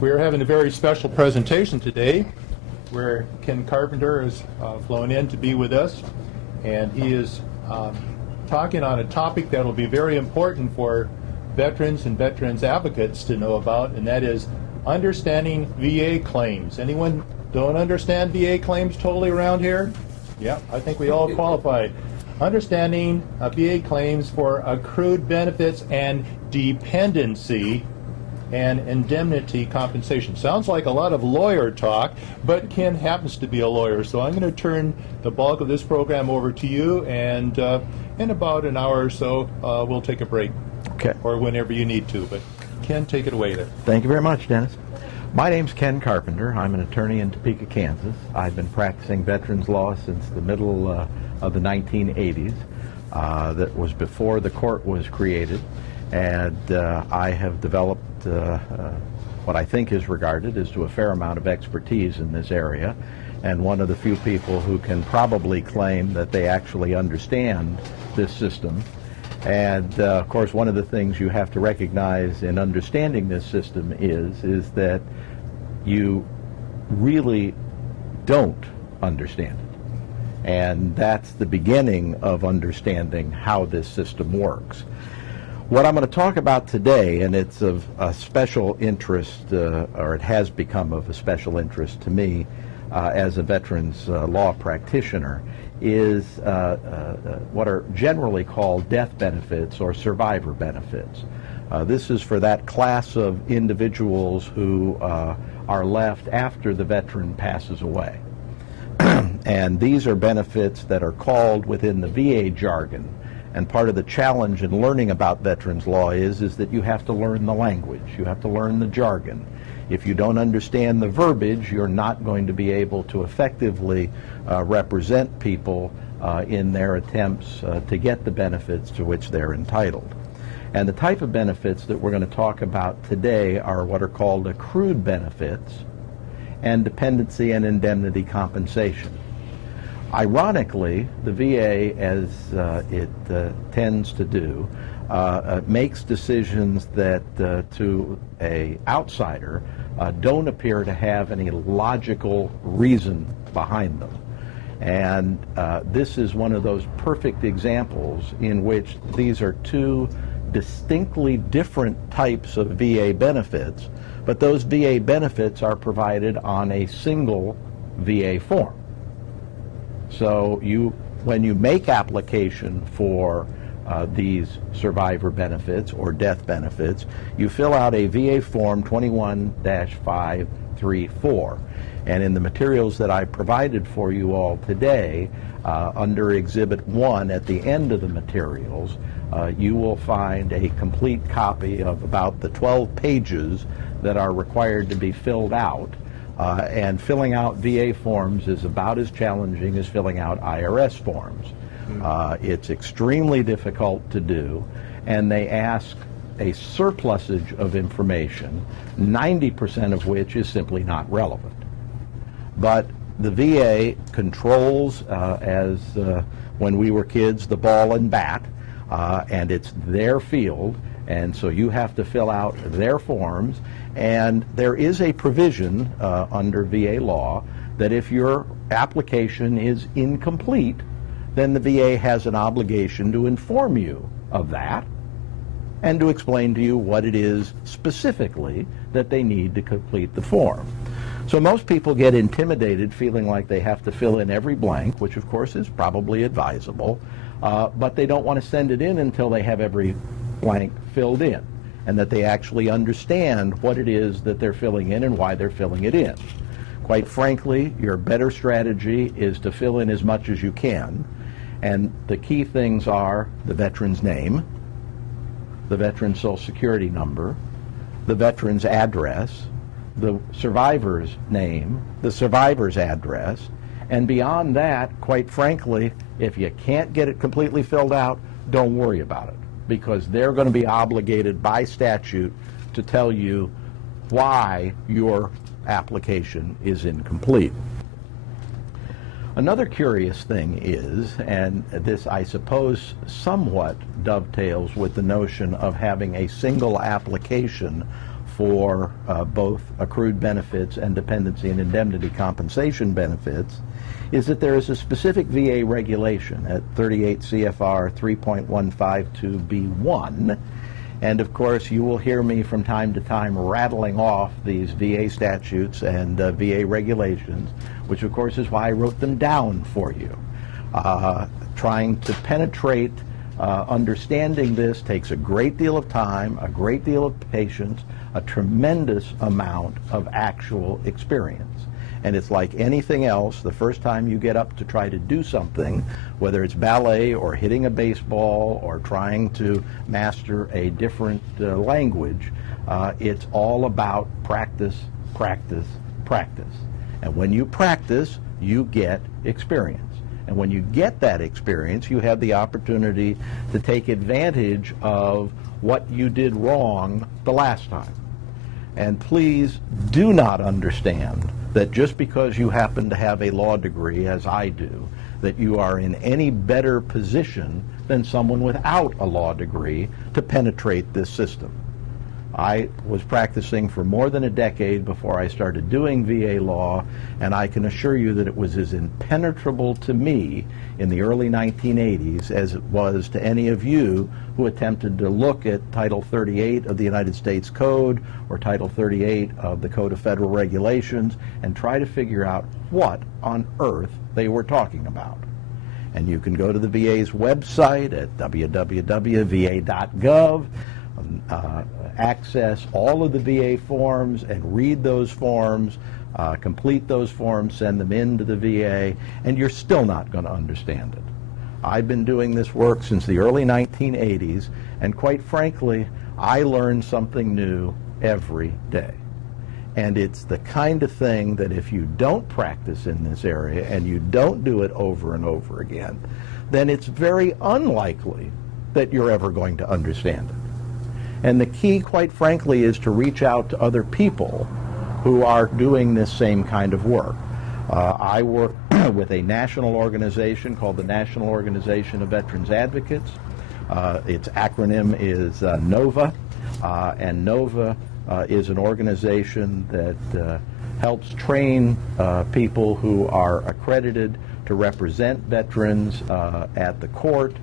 We're having a very special presentation today where Ken Carpenter has flown in to be with us, and he is talking on a topic that will be very important for veterans and veterans advocates to know about, and that is understanding VA claims. Anyone don't understand VA claims totally around here? Yeah, I think we all qualified. Understanding VA claims for accrued benefits and dependency and indemnity compensation. Sounds like a lot of lawyer talk, but Ken happens to be a lawyer, so I'm going to turn the bulk of this program over to you, and in about an hour or so, we'll take a break. Okay. Or whenever you need to, but Ken, take it away there. Thank you very much, Dennis. My name's Ken Carpenter. I'm an attorney in Topeka, Kansas. I've been practicing veterans law since the middle of the 1980s. That was before the court was created, and I have developed what I think is regarded as to a fair amount of expertise in this area, and one of the few people who can probably claim that they actually understand this system. And of course, one of the things you have to recognize in understanding this system is that you really don't understand it. And that's the beginning of understanding how this system works. What I'm going to talk about today, and it's of a special interest, or it has become of a special interest to me as a veterans law practitioner, is what are generally called death benefits or survivor benefits. This is for that class of individuals who are left after the veteran passes away. And these are benefits that are called within the VA jargon. And part of the challenge in learning about veterans law is that you have to learn the language. You have to learn the jargon. If you don't understand the verbiage, you're not going to be able to effectively represent people in their attempts to get the benefits to which they're entitled. And the type of benefits that we're going to talk about today are what are called accrued benefits and dependency and indemnity compensation. Ironically, the VA, as it tends to do, makes decisions that to an outsider don't appear to have any logical reason behind them. And this is one of those perfect examples in which these are two distinctly different types of VA benefits, but those VA benefits are provided on a single VA form. So when you make application for these survivor benefits or death benefits, you fill out a VA form 21-534. And in the materials that I provided for you all today, under Exhibit 1 at the end of the materials, you will find a complete copy of about the 12 pages that are required to be filled out. And filling out VA forms is about as challenging as filling out IRS forms. It's extremely difficult to do, and they ask a surplusage of information, 90% of which is simply not relevant. But the VA controls, as when we were kids, the ball and bat, and it's their field, and so you have to fill out their forms. And there is a provision under VA law that if your application is incomplete, then the VA has an obligation to inform you of that and to explain to you what it is specifically that they need to complete the form. So most people get intimidated feeling like they have to fill in every blank, which of course is probably advisable, but they don't want to send it in until they have every blank filled in, and that they actually understand what it is that they're filling in and why they're filling it in. Quite frankly, your better strategy is to fill in as much as you can, and the key things are the veteran's name, the veteran's Social Security number, the veteran's address, the survivor's name, the survivor's address, and beyond that, quite frankly, if you can't get it completely filled out, don't worry about it, because they're going to be obligated by statute to tell you why your application is incomplete. Another curious thing is, and this I suppose somewhat dovetails with the notion of having a single application for both accrued benefits and dependency and indemnity compensation benefits is that there is a specific VA regulation at 38 CFR 3.152B1. And of course, you will hear me from time to time rattling off these VA statutes and VA regulations, which of course is why I wrote them down for you. Trying to penetrate understanding this takes a great deal of time, a great deal of patience, a tremendous amount of actual experience. And it's like anything else, the first time you get up to try to do something, whether it's ballet or hitting a baseball or trying to master a different language, it's all about practice, practice, practice. And when you practice, you get experience. And when you get that experience, you have the opportunity to take advantage of what you did wrong the last time. And please do not understand that just because you happen to have a law degree, as I do, that you are in any better position than someone without a law degree to penetrate this system. I was practicing for more than a decade before I started doing VA law, and I can assure you that it was as impenetrable to me in the early 1980s as it was to any of you who attempted to look at Title 38 of the United States Code or Title 38 of the Code of Federal Regulations and try to figure out what on earth they were talking about. And you can go to the VA's website at www.va.gov, access all of the VA forms and read those forms, complete those forms, send them in to the VA, and you're still not going to understand it. I've been doing this work since the early 1980s, and quite frankly, I learn something new every day. And it's the kind of thing that if you don't practice in this area and you don't do it over and over again, then it's very unlikely that you're ever going to understand it. And the key, quite frankly, is to reach out to other people who are doing this same kind of work. I work with a national organization called the National Organization of Veterans Advocates. Its acronym is NOVA, and NOVA is an organization that helps train people who are accredited to represent veterans at the court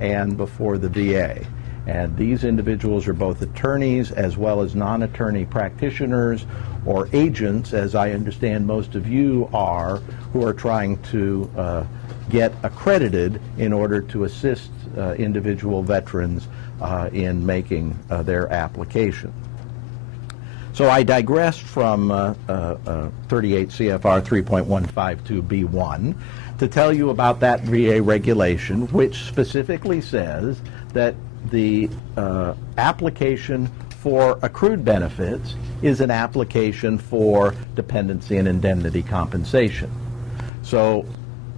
and before the VA. And these individuals are both attorneys as well as non-attorney practitioners or agents, as I understand most of you are, who are trying to get accredited in order to assist individual veterans in making their application. So I digressed from 38 CFR 3.152B1 to tell you about that VA regulation, which specifically says that the application for accrued benefits is an application for dependency and indemnity compensation. So,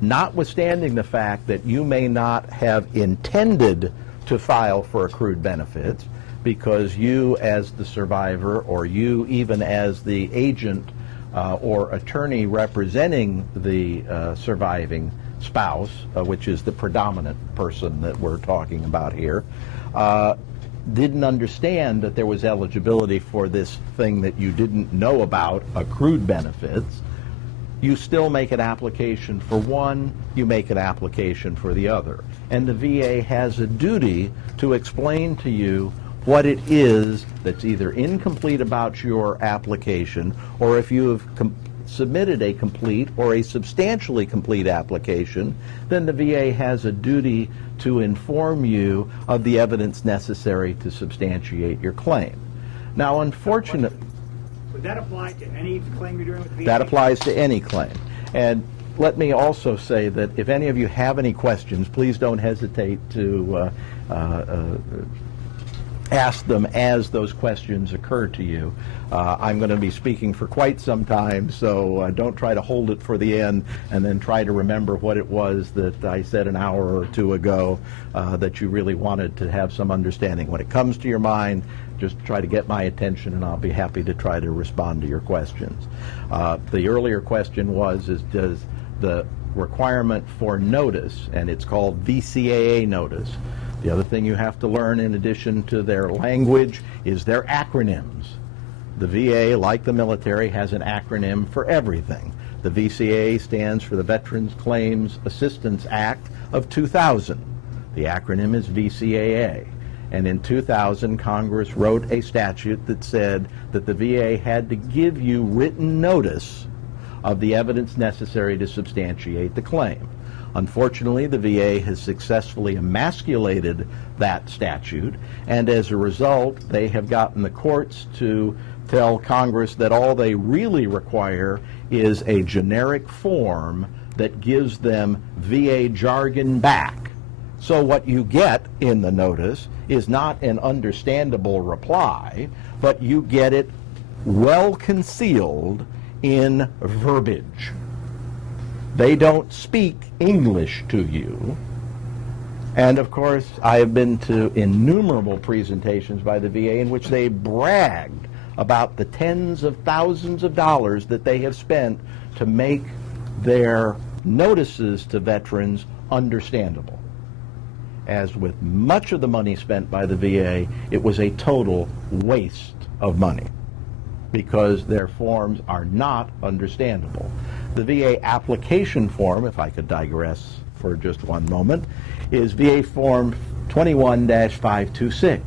notwithstanding the fact that you may not have intended to file for accrued benefits because you as the survivor or you even as the agent or attorney representing the surviving spouse, which is the predominant person that we're talking about here, didn't understand that there was eligibility for this thing that you didn't know about, accrued benefits, you still make an application for one, you make an application for the other. And the VA has a duty to explain to you what it is that's either incomplete about your application, or if you have submitted a complete or a substantially complete application, then the VA has a duty to inform you of the evidence necessary to substantiate your claim. Now, unfortunately, would that apply to any claim you're doing with VA? That applies to any claim. And let me also say that if any of you have any questions, please don't hesitate to ask them as those questions occur to you. I'm going to be speaking for quite some time, so don't try to hold it for the end and then try to remember what it was that I said an hour or two ago that you really wanted to have some understanding. When it comes to your mind, just try to get my attention and I'll be happy to try to respond to your questions. The earlier question was, does the requirement for notice, and it's called VCAA notice. The other thing you have to learn in addition to their language is their acronyms. The VA, like the military, has an acronym for everything. The VCA stands for the Veterans Claims Assistance Act of 2000. The acronym is VCAA. And in 2000, Congress wrote a statute that said that the VA had to give you written notice of the evidence necessary to substantiate the claim. Unfortunately, the VA has successfully emasculated that statute, and as a result, they have gotten the courts to tell Congress that all they really require is a generic form that gives them VA jargon back. So what you get in the notice is not an understandable reply, but you get it well concealed in verbiage. They don't speak English to you. And of course, I have been to innumerable presentations by the VA in which they bragged about the tens of thousands of dollars that they have spent to make their notices to veterans understandable. As with much of the money spent by the VA, it was a total waste of money because their forms are not understandable. The VA application form, if I could digress for just one moment, is VA Form 21-526.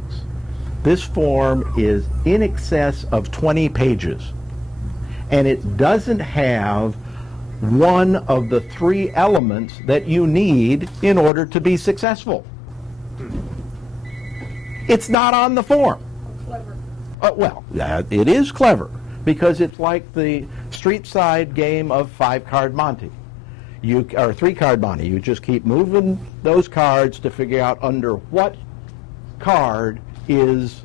This form is in excess of 20 pages, and it doesn't have one of the three elements that you need in order to be successful. It's not on the form. Clever. Well, it is clever because it's like the street side game of 5-card Monte. Or 3-card Monte. You just keep moving those cards to figure out under what card is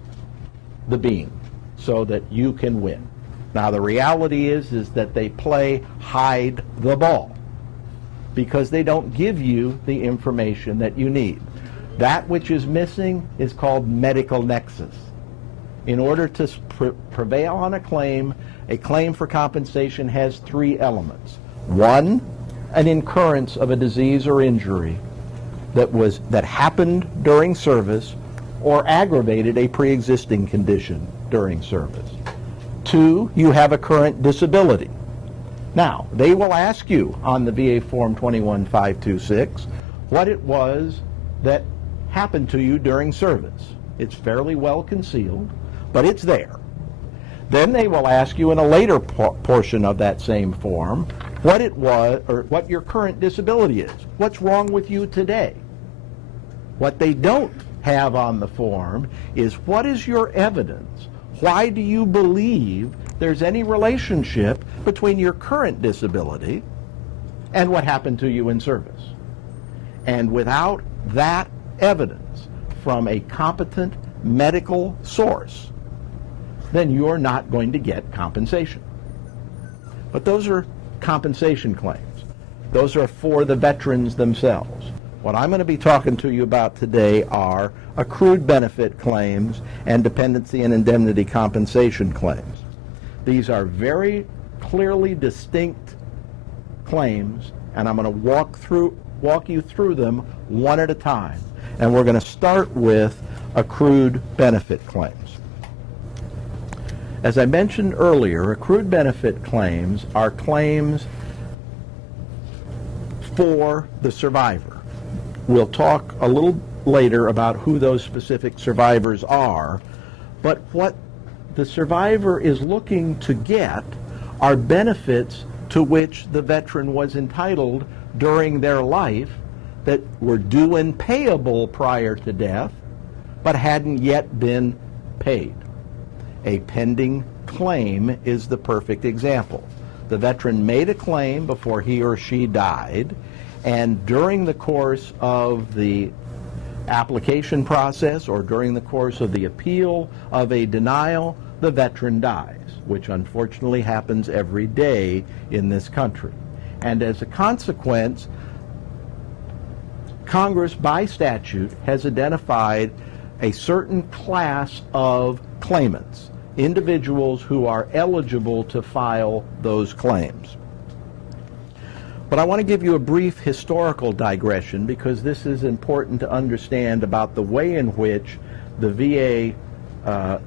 the beam so that you can win. Now the reality is that they play hide the ball because they don't give you the information that you need. That which is missing is called medical nexus. In order to prevail on a claim for compensation has three elements. One, an incurrence of a disease or injury that happened during service or aggravated a pre-existing condition during service. Two, you have a current disability. Now, they will ask you on the VA Form 21-526 what it was that happened to you during service. It's fairly well concealed, but it's there. Then they will ask you in a later portion of that same form what it was, or what your current disability is. What's wrong with you today? What they don't have on the form is what is your evidence? Why do you believe there's any relationship between your current disability and what happened to you in service? And without that evidence from a competent medical source, then you're not going to get compensation. But those are compensation claims. Those are for the veterans themselves. What I'm going to be talking to you about today are accrued benefit claims and dependency and indemnity compensation claims. These are very clearly distinct claims, and I'm going to walk you through them one at a time. And we're going to start with accrued benefit claims. As I mentioned earlier, accrued benefit claims are claims for the survivor. We'll talk a little later about who those specific survivors are, but what the survivor is looking to get are benefits to which the veteran was entitled during their life that were due and payable prior to death, but hadn't yet been paid. A pending claim is the perfect example. The veteran made a claim before he or she died, and during the course of the application process or during the course of the appeal of a denial, the veteran dies, which unfortunately happens every day in this country. And as a consequence, Congress, by statute, has identified a certain class of claimants, individuals who are eligible to file those claims. But I want to give you a brief historical digression because this is important to understand about the way in which the VA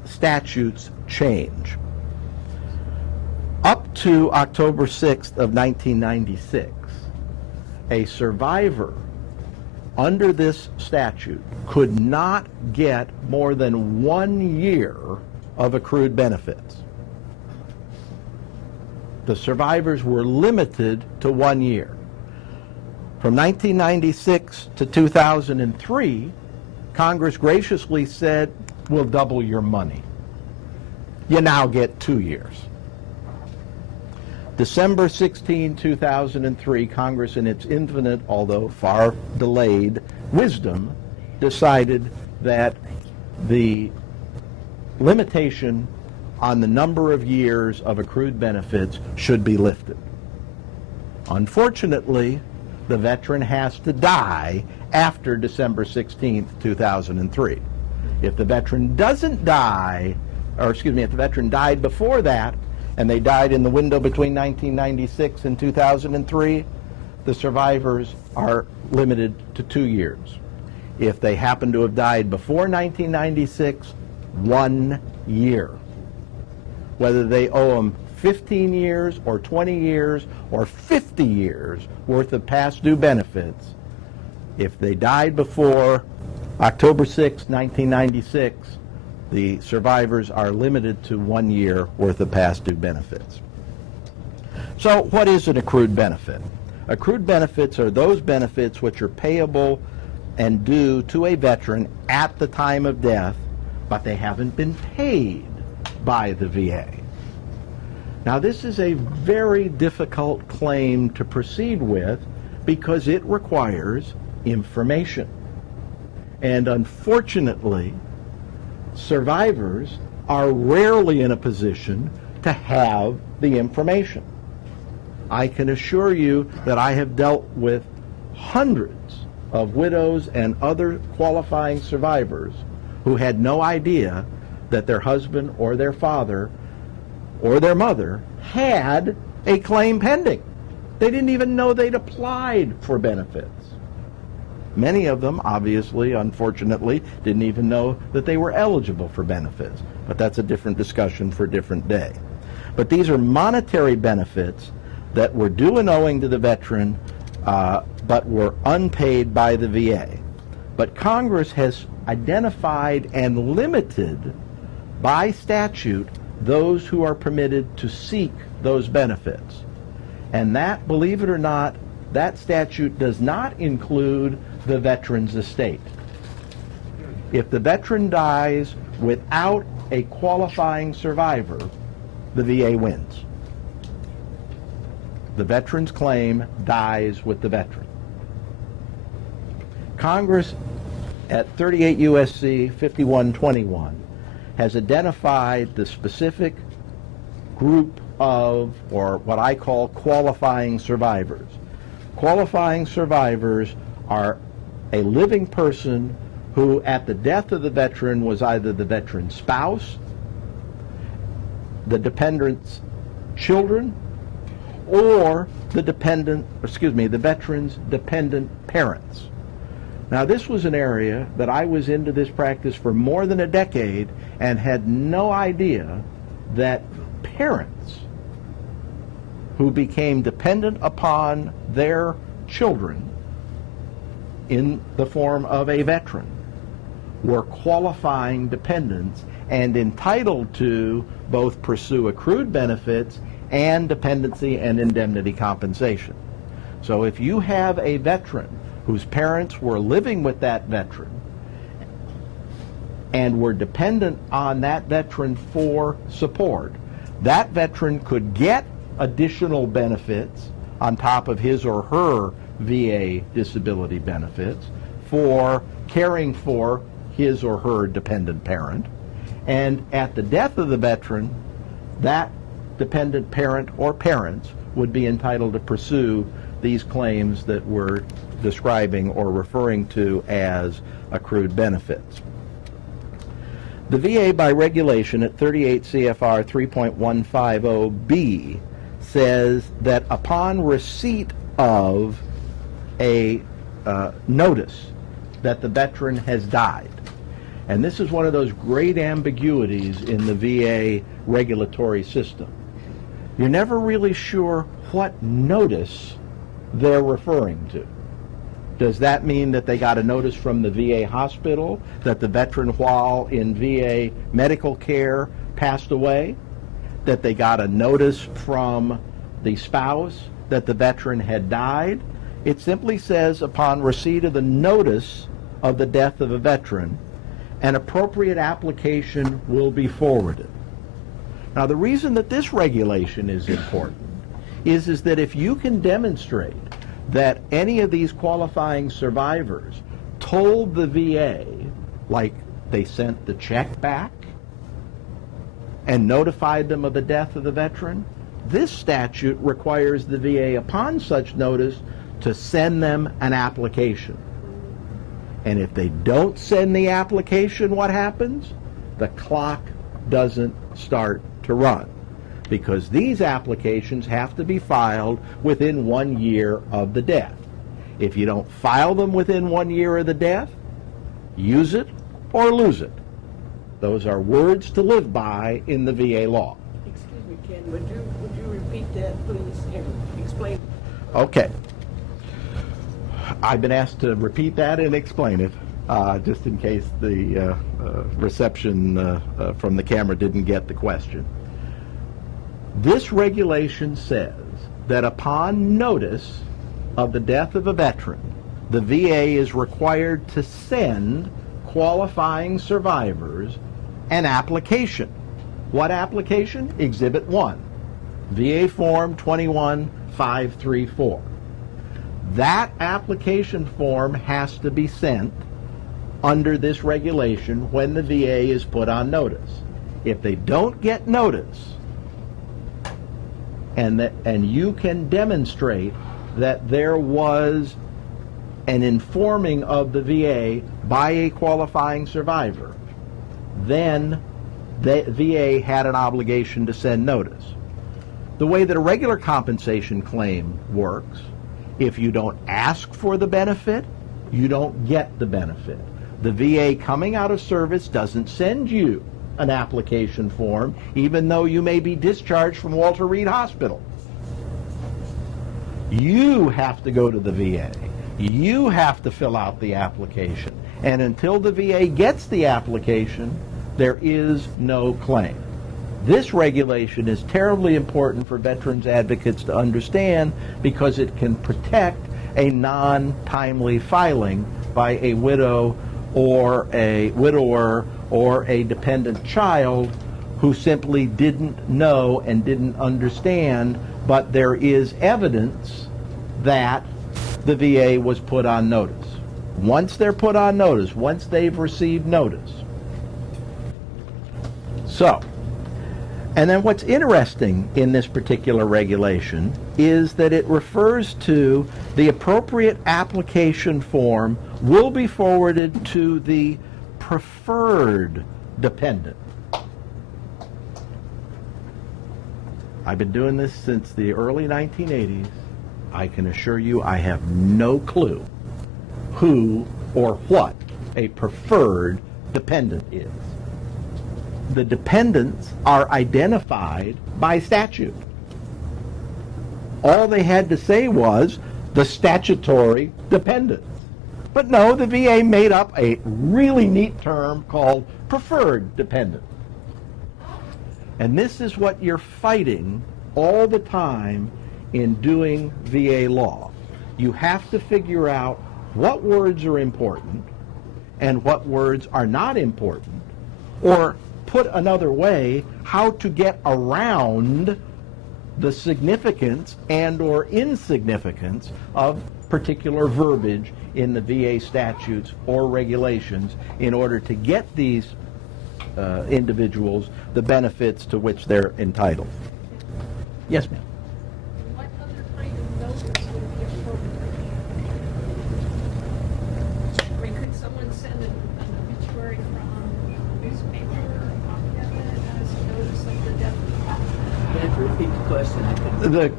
statutes change. to October 6th of 1996, a survivor under this statute could not get more than 1 year of accrued benefits. The survivors were limited to 1 year. From 1996 to 2003, Congress graciously said, we'll double your money. You now get 2 years. December 16, 2003, Congress, in its infinite, although far delayed, wisdom, decided that the limitation on the number of years of accrued benefits should be lifted. Unfortunately, the veteran has to die after December 16, 2003. If the veteran doesn't die, if the veteran died before that, and they died in the window between 1996 and 2003, the survivors are limited to 2 years. If they happen to have died before 1996, 1 year. Whether they owe them 15 years or 20 years or 50 years worth of past due benefits, if they died before October 6, 1996, the survivors are limited to 1 year worth of past due benefits. So what is an accrued benefit? Accrued benefits are those benefits which are payable and due to a veteran at the time of death, but they haven't been paid by the VA. Now, this is a very difficult claim to proceed with because it requires information. And unfortunately, survivors are rarely in a position to have the information. I can assure you that I have dealt with hundreds of widows and other qualifying survivors who had no idea that their husband or their father or their mother had a claim pending. They didn't even know they'd applied for benefits. Many of them, obviously, unfortunately, didn't even know that they were eligible for benefits. But that's a different discussion for a different day. But these are monetary benefits that were due and owing to the veteran, but were unpaid by the VA. But Congress has identified and limited by statute those who are permitted to seek those benefits. And that, believe it or not, that statute does not include the veteran's estate. If the veteran dies without a qualifying survivor, the VA wins. The veteran's claim dies with the veteran. Congress, at 38 U.S.C. 5121, has identified the specific group of, or what I call, qualifying survivors. Qualifying survivors are a living person who, at the death of the veteran, was either the veteran's spouse, the dependent's children, or the veteran's dependent parents. Now, this was an area that I was into this practice for more than a decade and had no idea that parents who became dependent upon their children in the form of a veteran were qualifying dependents and entitled to both pursue accrued benefits and dependency and indemnity compensation. So if you have a veteran whose parents were living with that veteran and were dependent on that veteran for support, that veteran could get additional benefits on top of his or her VA disability benefits for caring for his or her dependent parent. And at the death of the veteran, that dependent parent or parents would be entitled to pursue these claims that we're describing or referring to as accrued benefits. The VA, by regulation at 38 CFR 3.150B, says that upon receipt of a notice that the veteran has died, and this is one of those great ambiguities in the VA regulatory system. you're never really sure what notice they're referring to. Does that mean that they got a notice from the VA hospital that the veteran while in VA medical care passed away? That they got a notice from the spouse that the veteran had died? It simply says, upon receipt of the notice of the death of a veteran, an appropriate application will be forwarded. Now, the reason that this regulation is important is that if you can demonstrate that any of these qualifying survivors told the VA, like they sent the check back and notified them of the death of the veteran, this statute requires the VA, upon such notice, to send them an application. And if they don't send the application, what happens? The clock doesn't start to run, because these applications have to be filed within 1 year of the death. If you don't file them within 1 year of the death, use it or lose it. Those are words to live by in the VA law. Excuse me, Ken, would you repeat that, please, and explain? Okay. I've been asked to repeat that and explain it, just in case the reception from the camera didn't get the question. This regulation says that upon notice of the death of a veteran, the VA is required to send qualifying survivors an application. What application? Exhibit 1, VA Form 21534. That application form has to be sent under this regulation when the VA is put on notice. If they don't get notice, and you can demonstrate that there was an informing of the VA by a qualifying survivor, then the VA had an obligation to send notice. The way that a regular compensation claim works, if you don't ask for the benefit, you don't get the benefit. The VA coming out of service doesn't send you an application form, even though you may be discharged from Walter Reed Hospital. You have to go to the VA. You have to fill out the application. And until the VA gets the application, there is no claim. This regulation is terribly important for veterans advocates to understand, because it can protect a non-timely filing by a widow or a widower or a dependent child who simply didn't know and didn't understand, but there is evidence that the VA was put on notice. Once they're put on notice, once they've received notice. So, and then what's interesting in this particular regulation is that it refers to the appropriate application form will be forwarded to the preferred dependent. I've been doing this since the early 1980s. I can assure you I have no clue who or what a preferred dependent is. The dependents are identified by statute. All they had to say was the statutory dependents. But no, the VA made up a really neat term called preferred dependent. And this is what you're fighting all the time in doing VA law. You have to figure out what words are important and what words are not important, or put another way, how to get around the significance and or insignificance of particular verbiage in the VA statutes or regulations in order to get these individuals the benefits to which they're entitled. Yes, ma'am. What other kind of notice would be appropriate? I mean, could someone send an obituary from a newspaper or a copy of it as a notice of the death? You have to repeat the question.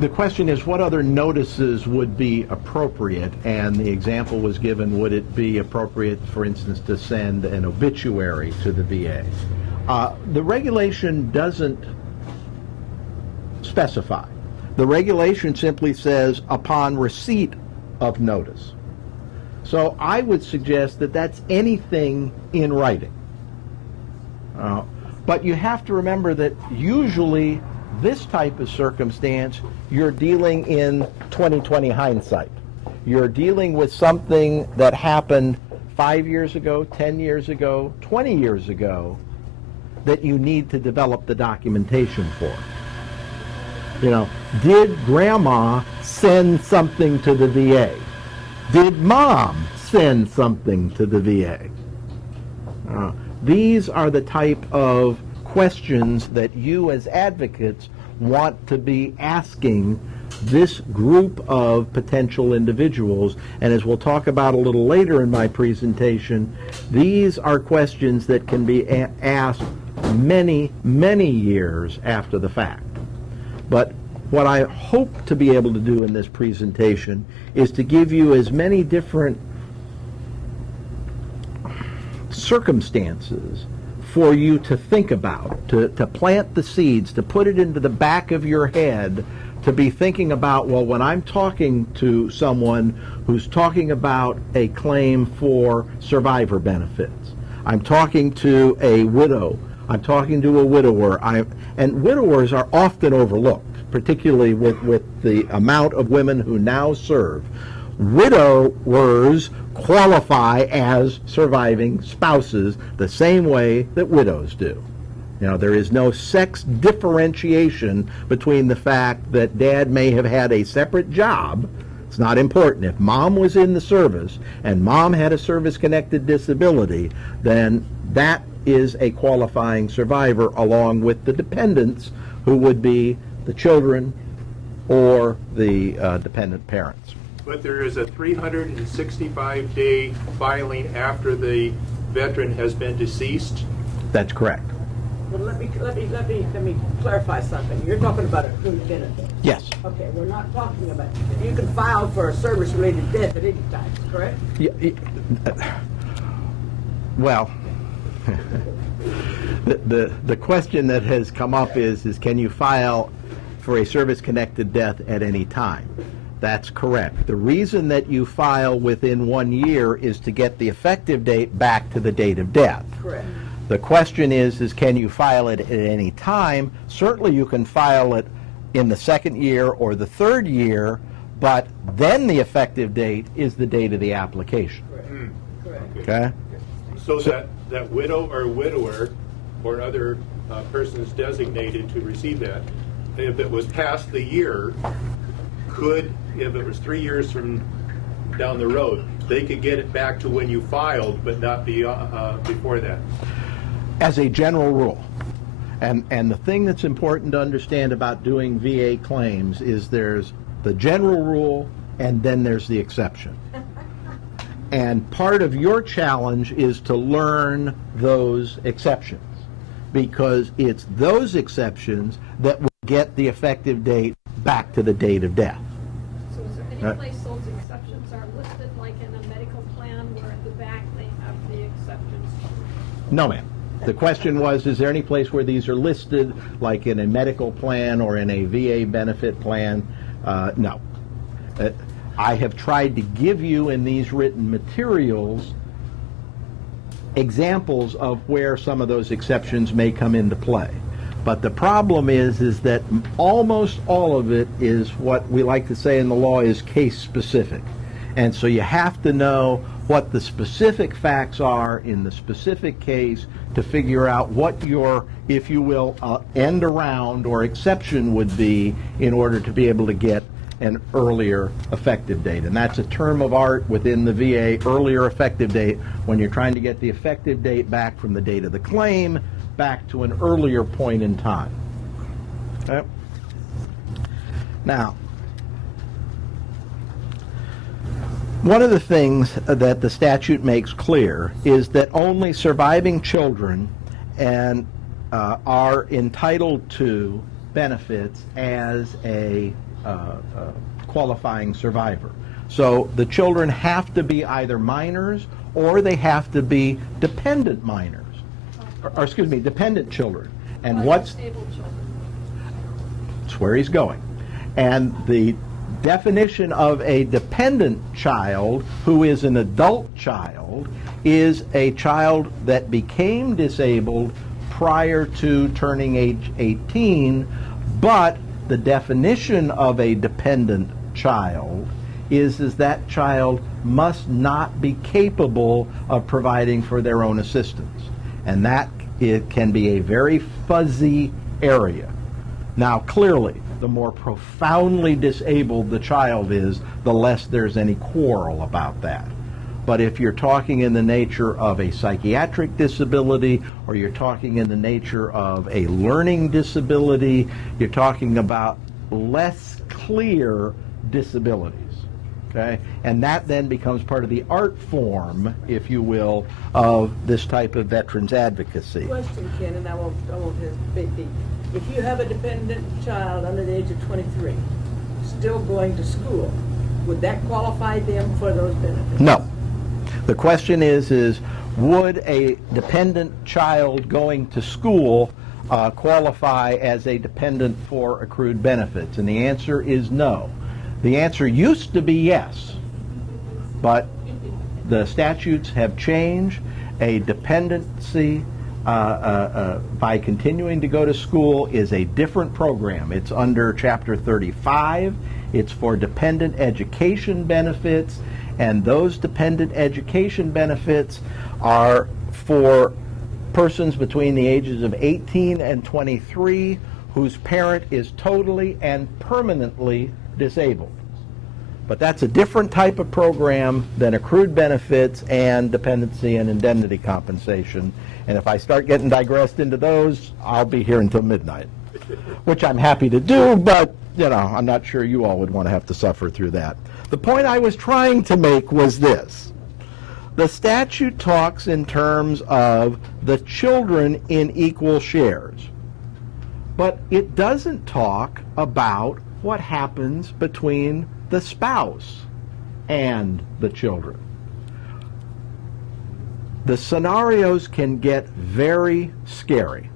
The question is, what other notices would be appropriate? And the example was given, would it be appropriate, for instance, to send an obituary to the VA? The regulation doesn't specify. The regulation simply says upon receipt of notice. So I would suggest that that's anything in writing. But you have to remember that usually this type of circumstance, you're dealing in 20/20 hindsight. You're dealing with something that happened 5 years ago, 10 years ago, 20 years ago, that you need to develop the documentation for. You know, did grandma send something to the VA? Did mom send something to the VA? These are the type of questions that you as advocates want to be asking this group of potential individuals. And as we'll talk about a little later in my presentation, these are questions that can be asked many, many years after the fact. But what I hope to be able to do in this presentation is to give you as many different circumstances for you to think about, to plant the seeds, to put it into the back of your head, to be thinking about, well, when I'm talking to someone who's talking about a claim for survivor benefits, I'm talking to a widow, I'm talking to a widower, and widowers are often overlooked, particularly with the amount of women who now serve. Widowers qualify as surviving spouses the same way that widows do. You know, there is no sex differentiation between the fact that dad may have had a separate job. It's not important. If mom was in the service and mom had a service-connected disability, then that is a qualifying survivor along with the dependents, who would be the children or the dependent parents. But there is a 365-day filing after the veteran has been deceased? That's correct. Well, let me clarify something. You're talking about accrued benefit. Yes. Okay, we're not talking about, you can file for a service-related death at any time, correct? Well, the question that has come up is can you file for a service-connected death at any time? That's correct. The reason that you file within 1 year is to get the effective date back to the date of death. Correct. The question is can you file it at any time? Certainly you can file it in the second year or the third year, but then the effective date is the date of the application. Correct. Okay? So that widow or widower or other persons designated to receive that, if it was past the year, could, if it was 3 years from down the road, they could get it back to when you filed, but not be before that? As a general rule. And the thing that's important to understand about doing VA claims is there's the general rule and then there's the exception. And part of your challenge is to learn those exceptions, because it's those exceptions that will get the effective date back to the date of death. So is there any place those exceptions are listed, like in a medical plan, where at the back they have the exceptions? No, ma'am. The question was, is there any place where these are listed, like in a medical plan or in a VA benefit plan? No. I have tried to give you in these written materials examples of where some of those exceptions may come into play. But the problem is that almost all of it is what we like to say in the law is case specific. And so you have to know what the specific facts are in the specific case to figure out what your, if you will, end around or exception would be in order to be able to get an earlier effective date. And that's a term of art within the VA, earlier effective date, when you're trying to get the effective date back from the date of the claim back to an earlier point in time. Okay? Now, one of the things that the statute makes clear is that only surviving children are entitled to benefits as a qualifying survivor. So the children have to be either minors or they have to be dependent minors, or excuse me, dependent children. And what's disabled children? That's where he's going. And the definition of a dependent child who is an adult child is a child that became disabled prior to turning age 18, but the definition of a dependent child is that child must not be capable of providing for their own assistance. And that it can be a very fuzzy area. Now, clearly, the more profoundly disabled the child is, the less there's any quarrel about that. But if you're talking in the nature of a psychiatric disability, or you're talking in the nature of a learning disability, you're talking about less clear disabilities. Okay? And that then becomes part of the art form, if you will, of this type of veterans advocacy. Question, Ken, and I won't hesitate deep. If you have a dependent child under the age of 23, still going to school, would that qualify them for those benefits? No. The question is would a dependent child going to school qualify as a dependent for accrued benefits? And the answer is no. The answer used to be yes, but the statutes have changed. A dependency by continuing to go to school is a different program. It's under Chapter 35. It's for dependent education benefits, and those dependent education benefits are for persons between the ages of 18 and 23 whose parent is totally and permanently disabled. But that's a different type of program than accrued benefits and dependency and indemnity compensation. And if I start getting digressed into those, I'll be here until midnight, which I'm happy to do, but you know, I'm not sure you all would want to have to suffer through that. The point I was trying to make was this. The statute talks in terms of the children in equal shares, but it doesn't talk about what happens between the spouse and the children. The scenarios can get very scary.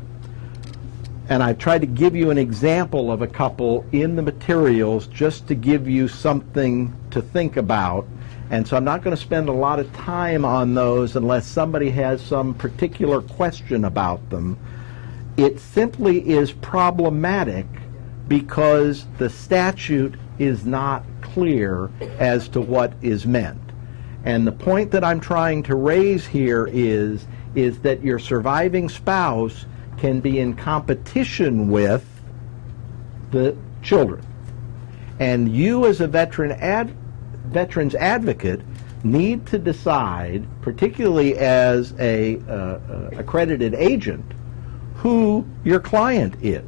And I've tried to give you an example of a couple in the materials just to give you something to think about. And so I'm not going to spend a lot of time on those unless somebody has some particular question about them. It simply is problematic because the statute is not clear as to what is meant. And the point that I'm trying to raise here is that your surviving spouse can be in competition with the children. And you as a veterans advocate need to decide, particularly as a accredited agent, who your client is.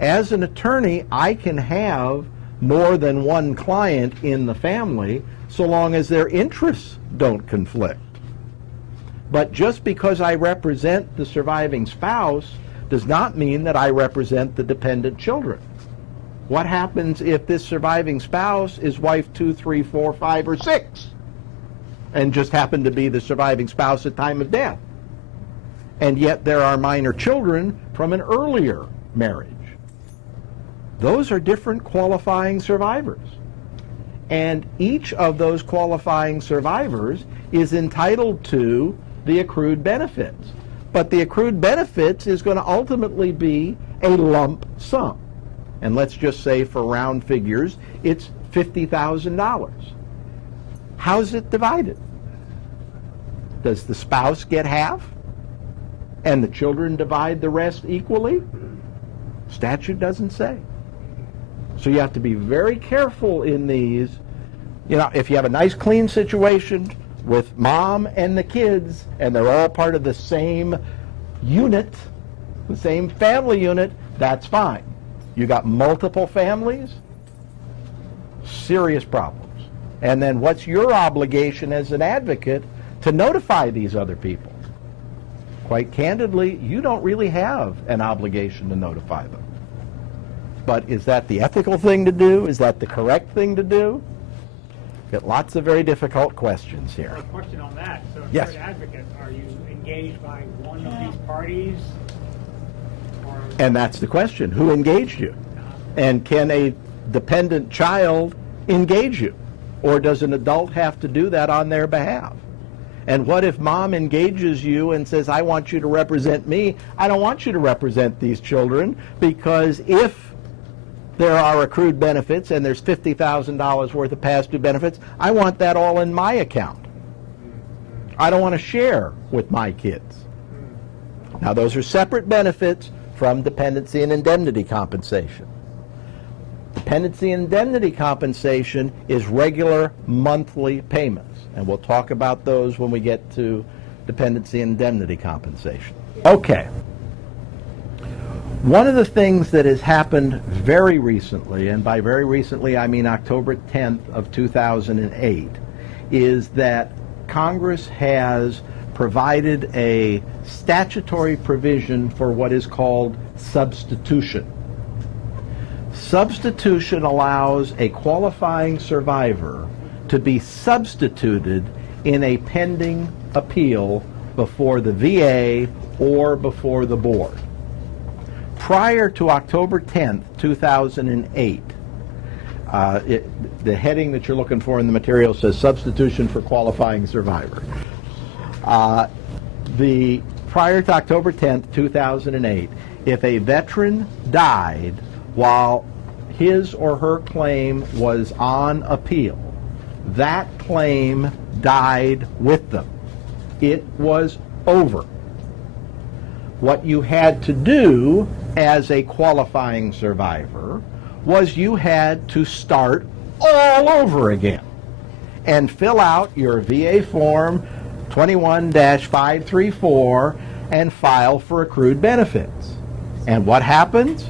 As an attorney, I can have more than one client in the family so long as their interests don't conflict. But just because I represent the surviving spouse does not mean that I represent the dependent children. What happens if this surviving spouse is wife 2, 3, 4, 5, or 6 and just happened to be the surviving spouse at time of death? And yet there are minor children from an earlier marriage. Those are different qualifying survivors. And each of those qualifying survivors is entitled to the accrued benefits. But the accrued benefits is going to ultimately be a lump sum. And let's just say for round figures, it's $50,000. How's it divided? Does the spouse get half? And the children divide the rest equally? Statute doesn't say. So you have to be very careful in these. You know, if you have a nice clean situation with mom and the kids, and they're all part of the same unit, the same family unit, that's fine. You got multiple families, serious problems. And then what's your obligation as an advocate to notify these other people? Quite candidly, you don't really have an obligation to notify them. But is that the ethical thing to do? Is that the correct thing to do? Got lots of very difficult questions here. A question on that. So if Yes. you're an advocate, are you engaged by one of these parties? Or And that's the question. Who engaged you? And can a dependent child engage you? Or does an adult have to do that on their behalf? And what if mom engages you and says, I want you to represent me? I don't want you to represent these children, because if there are accrued benefits and there's $50,000 worth of past due benefits, I want that all in my account. I don't want to share with my kids. Now, those are separate benefits from dependency and indemnity compensation. Dependency and indemnity compensation is regular monthly payments, and we'll talk about those when we get to dependency and indemnity compensation. Okay. One of the things that has happened very recently, and by very recently I mean October 10th of 2008, is that Congress has provided a statutory provision for what is called substitution. Substitution allows a qualifying survivor to be substituted in a pending appeal before the VA or before the board. Prior to October 10th, 2008, the heading that you're looking for in the material says substitution for qualifying survivor. Prior to October 10th, 2008, if a veteran died while his or her claim was on appeal, that claim died with them. It was over. What you had to do as a qualifying survivor was you had to start all over again and fill out your VA form 21-534 and file for accrued benefits. And what happens?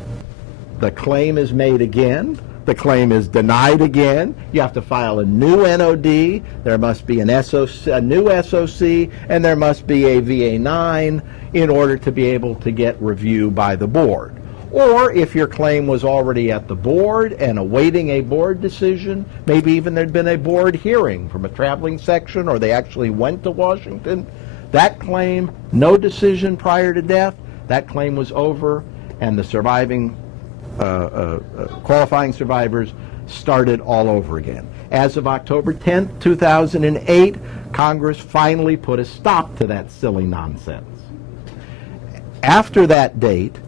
The claim is made again. The claim is denied again. You have to file a new NOD. There must be an SOC, a new SOC, and there must be a VA-9 in order to be able to get review by the board. Or if your claim was already at the board and awaiting a board decision, maybe even there'd been a board hearing from a traveling section, or they actually went to Washington, that claim, no decision prior to death, that claim was over, and the surviving qualifying survivors started all over again. As of October 10th, 2008, Congress finally put a stop to that silly nonsense. After that date,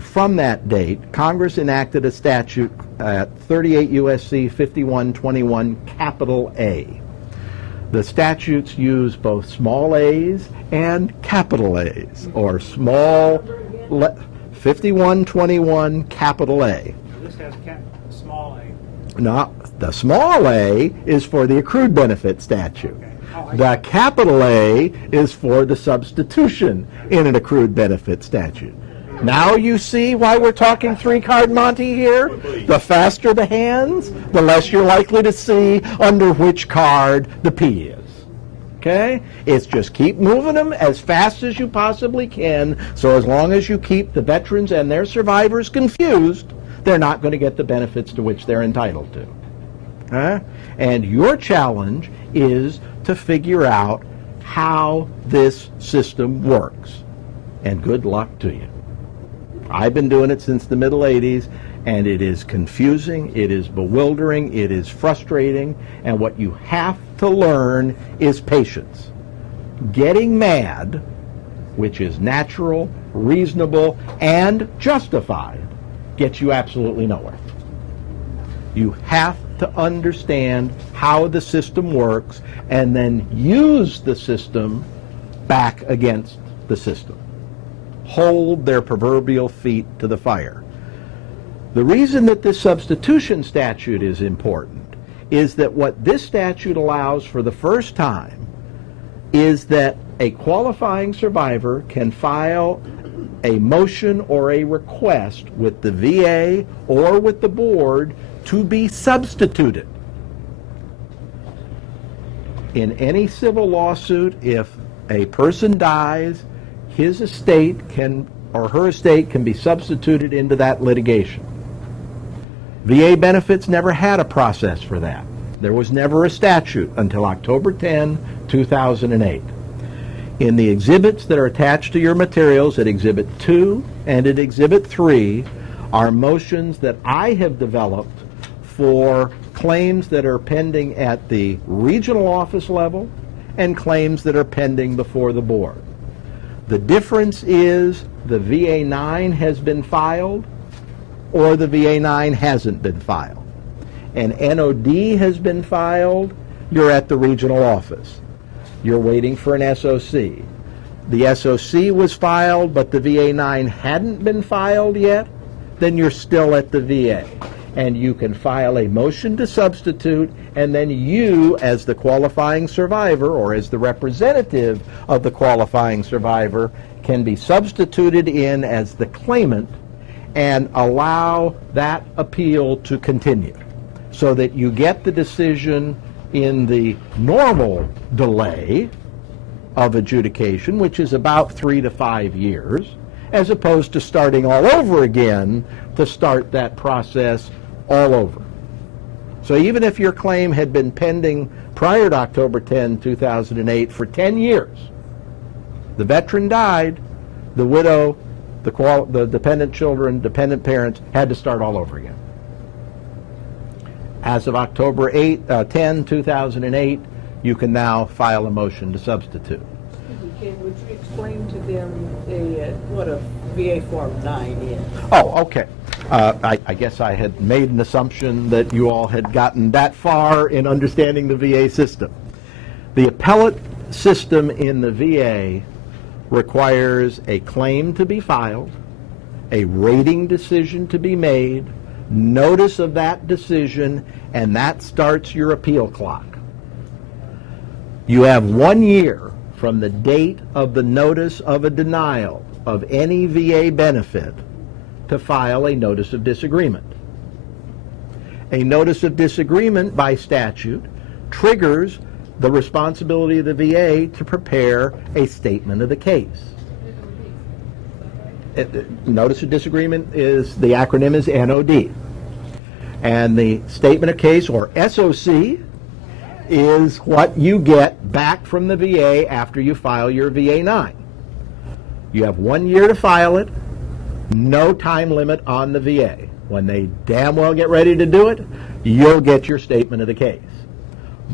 from that date, Congress enacted a statute at 38 U.S.C. 5121 capital A. The statutes use both small a's and capital A's, or 5121 capital A. This has small a. No, the small a is for the accrued benefit statute. The capital A is for the substitution in an accrued benefit statute. Now you see why we're talking three-card Monte here? The faster the hands, the less you're likely to see under which card the P is. Okay? It's just keep moving them as fast as you possibly can, so as long as you keep the veterans and their survivors confused, they're not going to get the benefits to which they're entitled to. And your challenge is to figure out how this system works. And good luck to you. I've been doing it since the middle 80s, and it is confusing, it is bewildering, it is frustrating, and what you have to learn is patience. Getting mad, which is natural, reasonable, and justified, gets you absolutely nowhere. You have to understand how the system works and then use the system back against the system. Hold their proverbial feet to the fire. The reason that this substitution statute is important is that what this statute allows for the first time is that a qualifying survivor can file a motion or a request with the VA or with the board to be substituted. In any civil lawsuit, if a person dies, his estate can, or her estate can be substituted into that litigation. VA benefits never had a process for that. There was never a statute until October 10, 2008. In the exhibits that are attached to your materials at Exhibit 2 and at Exhibit 3 are motions that I have developed for claims that are pending at the regional office level and claims that are pending before the board. The difference is the VA-9 has been filed or the VA-9 hasn't been filed. An NOD has been filed, you're at the regional office. You're waiting for an SOC. The SOC was filed, but the VA-9 hadn't been filed yet, then you're still at the VA. And you can file a motion to substitute, and then you, as the qualifying survivor, or as the representative of the qualifying survivor, can be substituted in as the claimant and allow that appeal to continue, so that you get the decision in the normal delay of adjudication, which is about 3 to 5 years, as opposed to starting all over again to start that process all over. So even if your claim had been pending prior to October 10, 2008 for 10 years, the veteran died, the widow, the dependent children, dependent parents had to start all over again. As of October 10, 2008, you can now file a motion to substitute. Ken, would you explain to them what a VA Form 9 is? Oh, okay. I guess I had made an assumption that you all had gotten that far in understanding the VA system. The appellate system in the VA requires a claim to be filed, a rating decision to be made, notice of that decision, and that starts your appeal clock. You have 1 year from the date of the notice of a denial of any VA benefit to file a notice of disagreement. A notice of disagreement by statute triggers the responsibility of the VA to prepare a statement of the case. Notice of disagreement is, the acronym is NOD. And the statement of case, or SOC, is what you get back from the VA after you file your VA-9. You have 1 year to file it, no time limit on the VA. When they damn well get ready to do it, you'll get your statement of the case.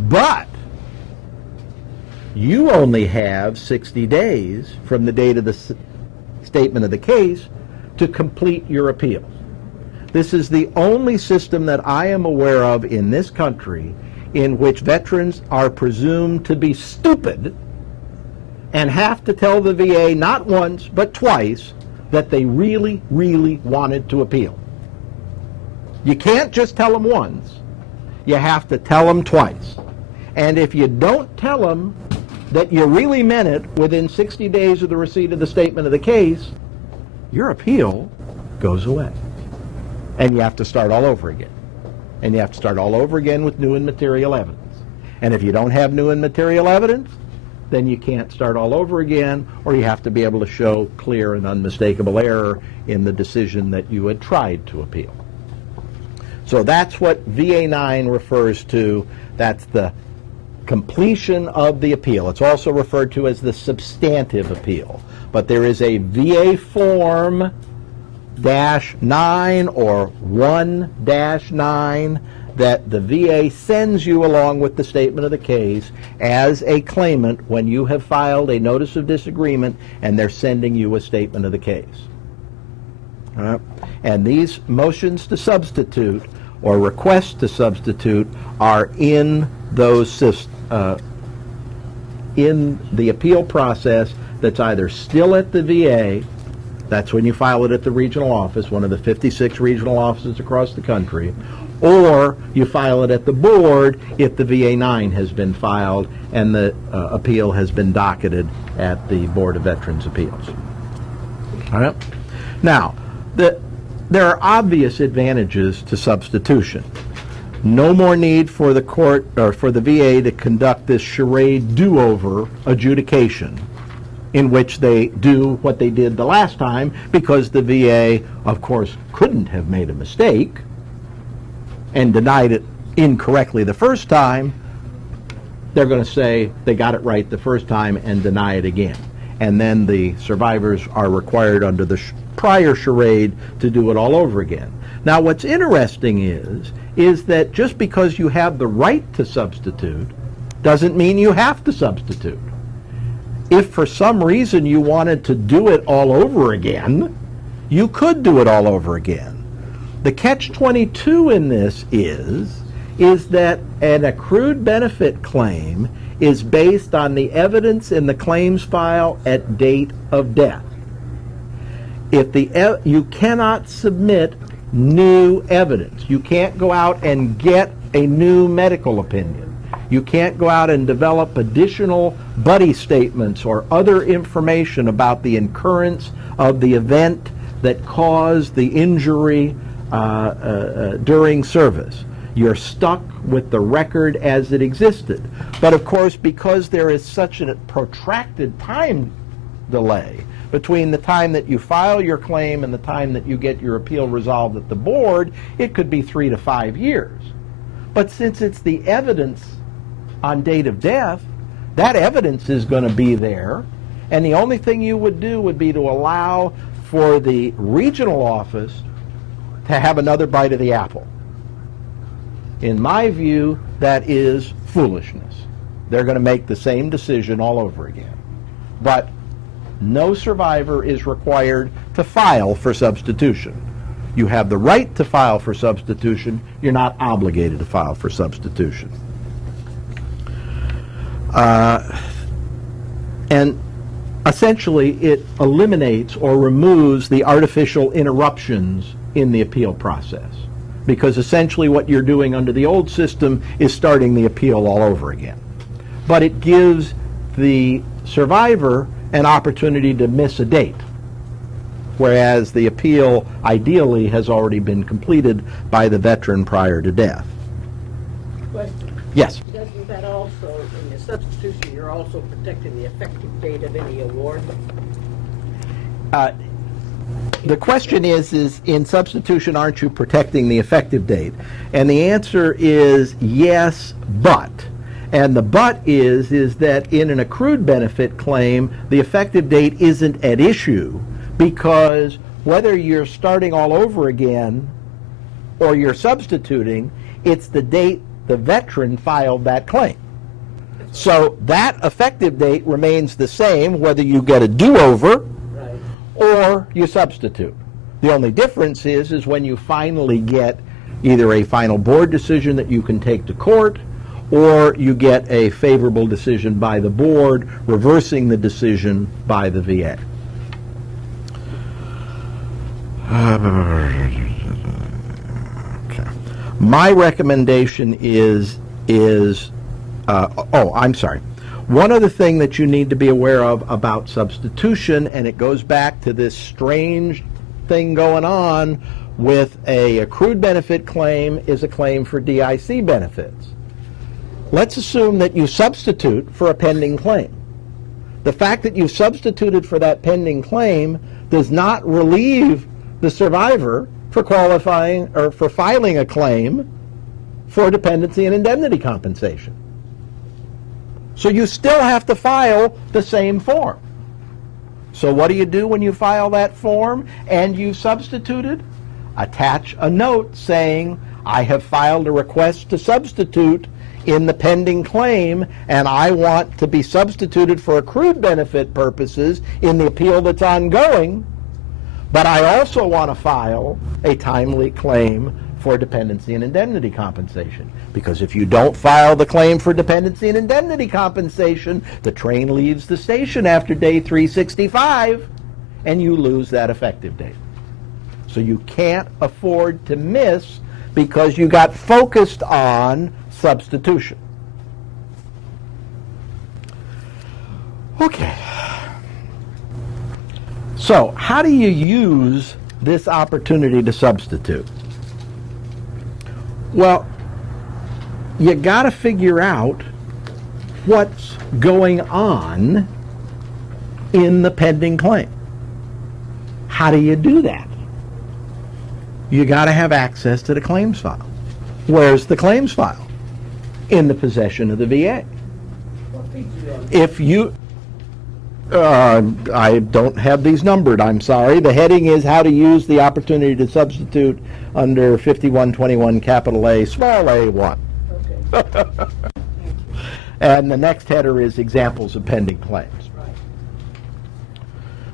But you only have 60 days from the date of the statement of the case to complete your appeal. This is the only system that I am aware of in this country in which veterans are presumed to be stupid and have to tell the VA not once but twice that they really, really wanted to appeal. You can't just tell them once. You have to tell them twice. And if you don't tell them that you really meant it within 60 days of the receipt of the statement of the case, your appeal goes away. And you have to start all over again. And you have to start all over again with new and material evidence. And if you don't have new and material evidence, then you can't start all over again, or you have to be able to show clear and unmistakable error in the decision that you had tried to appeal. So that's what VA-9 refers to. That's the completion of the appeal. It's also referred to as the substantive appeal. But there is a VA Form -9 or 1-9 that the VA sends you along with the statement of the case as a claimant when you have filed a notice of disagreement and they're sending you a statement of the case. All right? And these motions to substitute or requests to substitute are in those in the appeal process that's either still at the VA, that's when you file it at the regional office, one of the 56 regional offices across the country, or you file it at the board if the VA-9 has been filed and the appeal has been docketed at the Board of Veterans' Appeals. All right? Now, there are obvious advantages to substitution. No more need for the court or for the VA to conduct this charade do-over adjudication in which they do what they did the last time, because the VA, of course, couldn't have made a mistake and denied it incorrectly the first time. They're going to say they got it right the first time and deny it again. and then the survivors are required under the prior charade to do it all over again. Now, what's interesting is that just because you have the right to substitute doesn't mean you have to substitute. If for some reason you wanted to do it all over again, you could do it all over again. The catch-22 in this is that an accrued benefit claim is based on the evidence in the claims file at date of death. You cannot submit new evidence. You can't go out and get a new medical opinion. You can't go out and develop additional buddy statements or other information about the occurrence of the event that caused the injury during service. You're stuck with the record as it existed. But of course, because there is such a protracted time delay between the time that you file your claim and the time that you get your appeal resolved at the board, it could be 3 to 5 years. But since it's the evidence on date of death, that evidence is going to be there, and the only thing you would do would be to allow for the regional office to have another bite of the apple. In my view, that is foolishness. They're going to make the same decision all over again. But no survivor is required to file for substitution. You have the right to file for substitution. You're not obligated to file for substitution. And essentially, it eliminates or removes the artificial interruptions in the appeal process. Because essentially what you're doing under the old system is starting the appeal all over again. But it gives the survivor an opportunity to miss a date, whereas the appeal ideally has already been completed by the veteran prior to death. Question. Yes? Doesn't that also, in your substitution, you're also protecting the effective date of any award? The question is in substitution, aren't you protecting the effective date? And the answer is yes, but. And the but is that in an accrued benefit claim, the effective date isn't at issue, because whether you're starting all over again or you're substituting, it's the date the veteran filed that claim. So that effective date remains the same whether you get a do-over or you substitute. The only difference is when you finally get either a final board decision that you can take to court, or you get a favorable decision by the board reversing the decision by the VA. Okay. My recommendation is I'm sorry. One other thing that you need to be aware of about substitution, and it goes back to this strange thing going on with a accrued benefit claim, is a claim for DIC benefits. Let's assume that you substitute for a pending claim. The fact that you substituted for that pending claim does not relieve the survivor for qualifying or for filing a claim for dependency and indemnity compensation. So you still have to file the same form. So what do you do when you file that form and you substituted? Attach a note saying, I have filed a request to substitute in the pending claim, and I want to be substituted for accrued benefit purposes in the appeal that's ongoing, but I also want to file a timely claim for dependency and indemnity compensation. Because if you don't file the claim for dependency and indemnity compensation, the train leaves the station after day 365, and you lose that effective date. So you can't afford to miss because you got focused on substitution. Okay. So how do you use this opportunity to substitute? Well, you got to figure out what's going on in the pending claim. How do you do that? You got to have access to the claims file. Where's the claims file? In the possession of the VA. If you I don't have these numbered, I'm sorry. The heading is how to use the opportunity to substitute under 5121 capital A, small a1. Okay. And the next header is examples of pending claims. Right.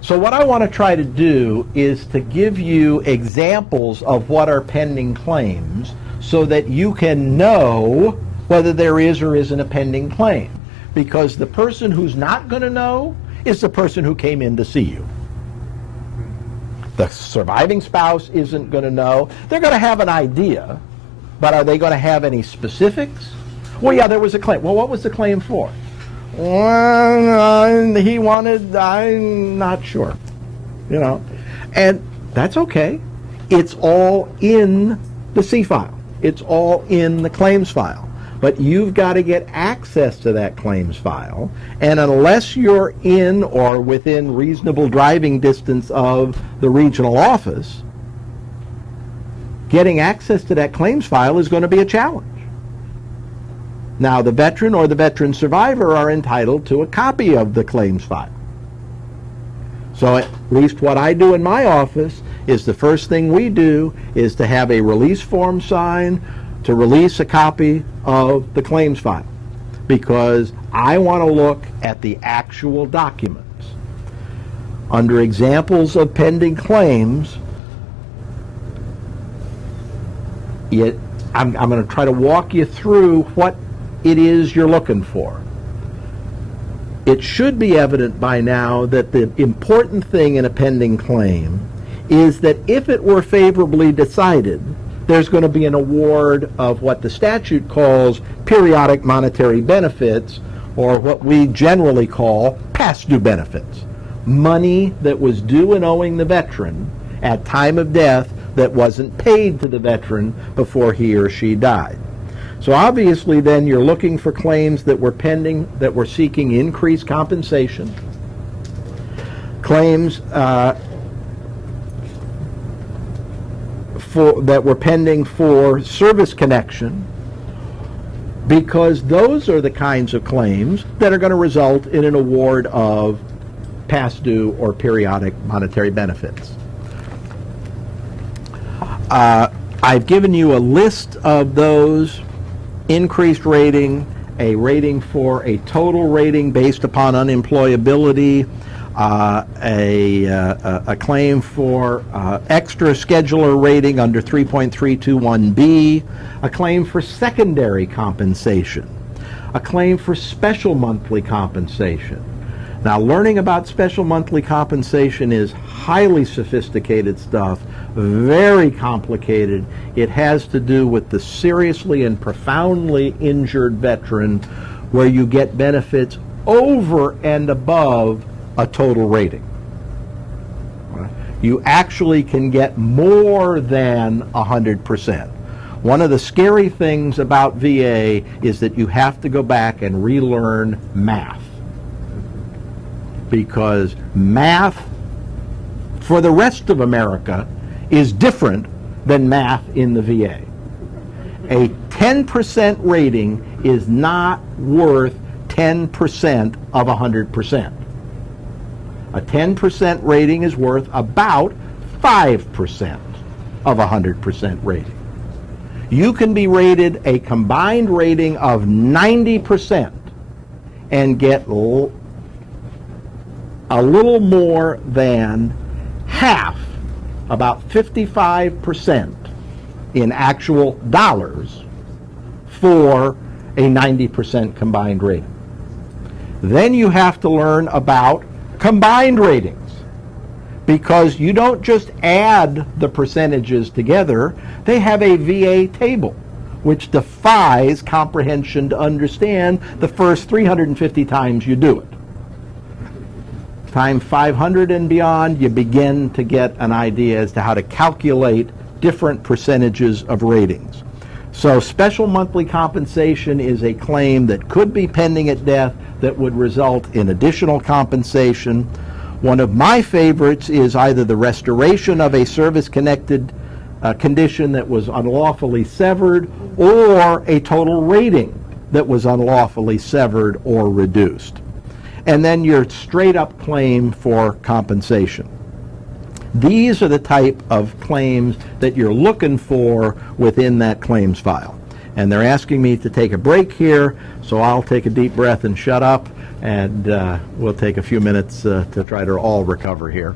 So what I want to try to do is to give you examples of what are pending claims so that you can know whether there is or isn't a pending claim. Because the person who's not going to know is the person who came in to see you. The surviving spouse isn't going to know. They're going to have an idea, but are they going to have any specifics? Well, yeah, there was a claim. Well, what was the claim for? Well, he wanted, I'm not sure. You know, and that's okay. It's all in the C file. It's all in the claims file. But you've got to get access to that claims file, and unless you're in or within reasonable driving distance of the regional office, getting access to that claims file is going to be a challenge. Now, the veteran or the veteran survivor are entitled to a copy of the claims file. So at least what I do in my office is the first thing we do is to have a release form signed to release a copy of the claims file, because I want to look at the actual documents. Under examples of pending claims, I'm going to try to walk you through what it is you're looking for. It should be evident by now that the important thing in a pending claim is that if it were favorably decided, there's going to be an award of what the statute calls periodic monetary benefits, or what we generally call past due benefits. Money that was due and owing the veteran at time of death that wasn't paid to the veteran before he or she died. So obviously then you're looking for claims that were pending, that were seeking increased compensation, claims that were pending for service connection, because those are the kinds of claims that are going to result in an award of past due or periodic monetary benefits. I've given you a list of those: increased rating, a rating for a total rating based upon unemployability, a claim for extra scheduler rating under 3.321B, a claim for secondary compensation, a claim for special monthly compensation. Now, learning about special monthly compensation is highly sophisticated stuff, very complicated. It has to do with the seriously and profoundly injured veteran, where you get benefits over and above a total rating. You actually can get more than 100%. One of the scary things about VA is that you have to go back and relearn math, because math for the rest of America is different than math in the VA. A 10% rating is not worth 10% of 100%. A 10% rating is worth about 5% of 100% rating. You can be rated a combined rating of 90% and get a little more than half, about 55% in actual dollars for a 90% combined rating. Then you have to learn about combined ratings, because you don't just add the percentages together. They have a VA table which defies comprehension to understand the first 350 times you do it. Time 500 and beyond, you begin to get an idea as to how to calculate different percentages of ratings. So special monthly compensation is a claim that could be pending at death that would result in additional compensation. One of my favorites is either the restoration of a service-connected condition that was unlawfully severed, or a total rating that was unlawfully severed or reduced. and then your straight-up claim for compensation. These are the type of claims that you're looking for within that claims file. And they're asking me to take a break here, so I'll take a deep breath and shut up, and we'll take a few minutes to try to all recover here.